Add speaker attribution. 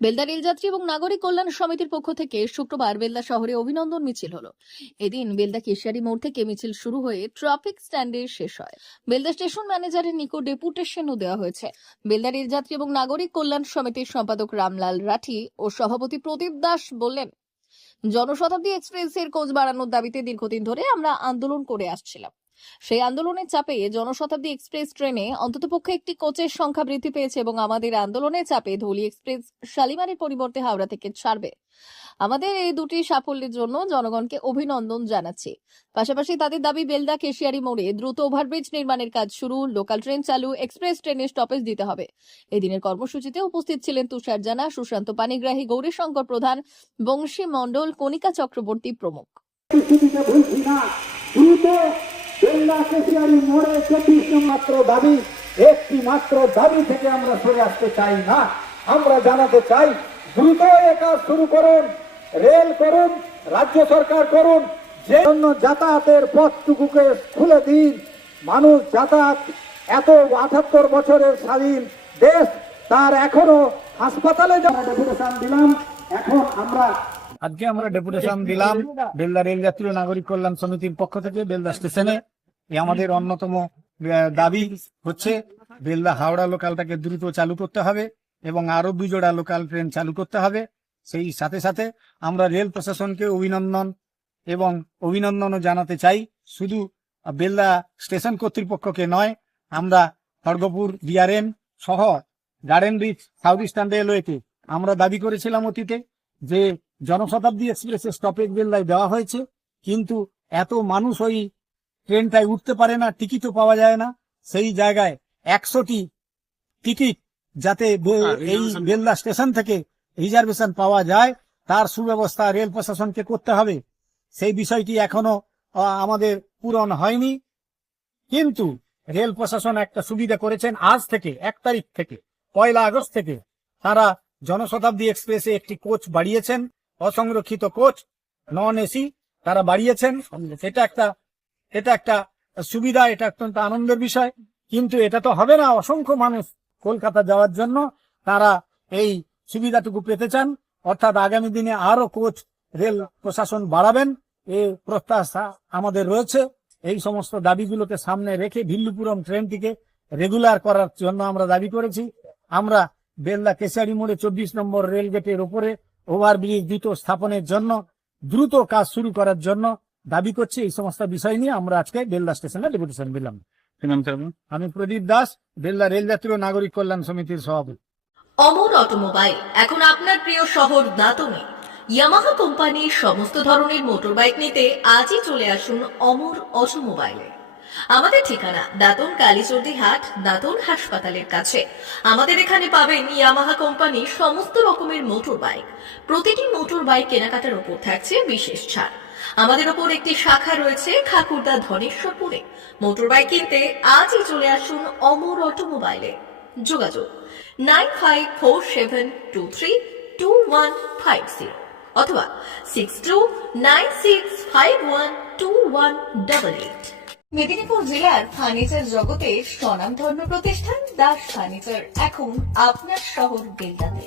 Speaker 1: বেলদা রেলযাত্রী এবং নাগরিক কল্যাণ সমিতির পক্ষ থেকে শুক্রবার বেলদা শহরে অভিনন্দন মিছিল হলো। এদিন বেলদা কেশিয়ারি মোড় থেকে মিছিল শুরু হয়ে ট্রাফিক স্ট্যান্ডে শেষ হয়। বেলদা স্টেশন ম্যানেজারের নিকট ডেপুটেশনও দেওয়া হয়েছে। বেলদা রেলযাত্রী এবং নাগরিক কল্যাণ সমিতির সম্পাদক রামলাল রাঠি ও সভাপতি প্রদীপ দাস বললেন, জনশতাব্দী এক্সপ্রেসের কোচ বাড়ানোর দাবিতে দীর্ঘদিন ধরে আমরা আন্দোলন করে আসছিলাম। সেই আন্দোলনের চাপে জনশতাব্দী এক্সপ্রেস ট্রেনে অন্ততপক্ষে একটি কোচের সংখ্যা বৃদ্ধি পেয়েছে এবং আমাদের আন্দোলনের চাপে ধুলি এক্সপ্রেস শালিমারের পরিবর্তে হাওড়া থেকে ছাড়বে। আমাদের এই দুটি সাফল্যের জন্য জনগণকে অভিনন্দন জানাচ্ছি। পাশাপাশি তাদের দাবি বেলদা কেশিয়ারি মোড়ে দ্রুত ওভারব্রিজ নির্মাণের কাজ শুরু, লোকাল ট্রেন চালু, এক্সপ্রেস ট্রেনের স্টপেজ দিতে হবে। এদিনের কর্মসূচিতে উপস্থিত ছিলেন তুষার জানা, সুশান্ত পানিগ্রাহী, গৌরীশঙ্কর প্রধান, বংশী মণ্ডল, কণিকা চক্রবর্তী প্রমুখ।
Speaker 2: একটি মাত্র দাবি থেকে আমরা আসতে চাই না। আমরা জানাতে চাই, দ্রুত কাজ শুরু করুন, রেল করুন, রাজ্য সরকার করুন, যে যাতায়াতের পথটুকুকে খুলে দিন। মানুষ যাতায়াত এত আঠাত্তর বছরের স্বাধীন দেশ, তার এখনও হাসপাতালে দিলাম, এখন আমরা
Speaker 3: আজকে আমরা ডেপুটেশন দিলাম বেলদা রেল যাত্রী নাগরিক কল্যাণ সমিতির পক্ষ থেকে বেলদা স্টেশনে। এই আমাদের অন্যতম দাবি হচ্ছে বেলদা হাওড়া লোকালটাকে দ্রুত চালু করতে হবে এবং আরও দুজোড়া লোকাল ট্রেন চালু করতে হবে। সেই সাথে সাথে আমরা রেল প্রশাসনকে অভিনন্দন এবং অভিনন্দনও জানাতে চাই। শুধু বেলদা স্টেশন কর্তৃপক্ষকে নয়, আমরা খড়গপুর বিআরএম সহ গার্ডেন রিচ সাউথ ইস্টার্ন রেলওয়েতে আমরা দাবি করেছিলাম অতীতে যে জনশতাব্দী এক্সপ্রেসের স্টপেজ বেল্লায় দেওয়া হয়েছে। কিন্তু এত মানুষ ওই ট্রেনটায় উঠতে পারে না টিকিটও পাওয়া যায় না। সেই জায়গায় একশোটি টিকিট যাতে বে- এই বেল্লা স্টেশন থেকে রিজার্ভেশন পাওয়া যায় তার সুব্যবস্থা রেল প্রশাসনকে করতে হবে। সেই বিষয়টি এখনও আমাদের পূরণ হয়নি। কিন্তু রেল প্রশাসন একটা সুবিধা করেছেন আজ থেকে এক তারিখ থেকে পয়লা আগস্ট থেকে তারা জনশতাব্দী এক্সপ্রেসে একটি কোচ বাড়িয়েছেন অসংরক্ষিত কোচ নন এসি তারা বাড়িয়েছেন। এটা একটা এটা একটা সুবিধা, এটা অত্যন্ত আনন্দের বিষয়। কিন্তু এটা তো হবে না। অসংখ্য মানুষ কলকাতা যাওয়ার জন্য তারা এই সুবিধাটুকু পেতে চান। অর্থাৎ আগামী দিনে আরও কোচ, রেল প্রশাসন বাড়াবেন। এ প্রত্যাশা আমাদের রয়েছে। এই সমস্ত দাবিগুলোকে সামনে রেখে ভিল্লুপুরম ট্রেনটিকে রেগুলার করার জন্য আমরা দাবি করেছি। আমরা বেলদা কেশারি মোড়ে চব্বিশ নম্বর রেল গেটের উপরে ওভারব্রিজ দ্রুত স্থাপনের জন্য, দ্রুত কাজ শুরু করার জন্য দাবি করছে এই সমস্ত বিষয় নিয়ে আমরা আজকে বেলদা স্টেশনে ডেপুটেশন দিলাম। আমি প্রদীপ দাস বেলদা রেল যাত্রী ও নাগরিক কল্যাণ সমিতির সভাপতি।
Speaker 4: অমর অটোমোবাইল এখন আপনার প্রিয় শহর দাতনে। ইয়ামাহা কোম্পানির সমস্ত ধরনের মোটরবাইক নিতে আজই চলে আসুন অমর অটোমোবাইলে। আমাদের ঠিকানা দাতন কালীচর্দি হাট দাতন হাসপাতালের কাছে। আমাদের এখানে পাবেন ইয়ামাহা কোম্পানির সমস্ত রকমের মোটর বাইক প্রতিটি মোটর বাইক কেনাকাটার উপর থাকছে বিশেষ ছাড়। আমাদের ওপর একটি শাখা রয়েছে খাকুরদা ধনেশ্বরপুরে। মোটর বাইক কিনতে আজই চলে আসুন অমর অটোমোবাইলে। যোগাযোগ nine five four seven two three two one five zero অথবা six two nine six five one two one double eight. Medinipur জেলার ফার্নিচার জগতে স্বনামধন্য প্রতিষ্ঠান দাস ফার্নিচার। এখন আপনার শহর বেলদাতে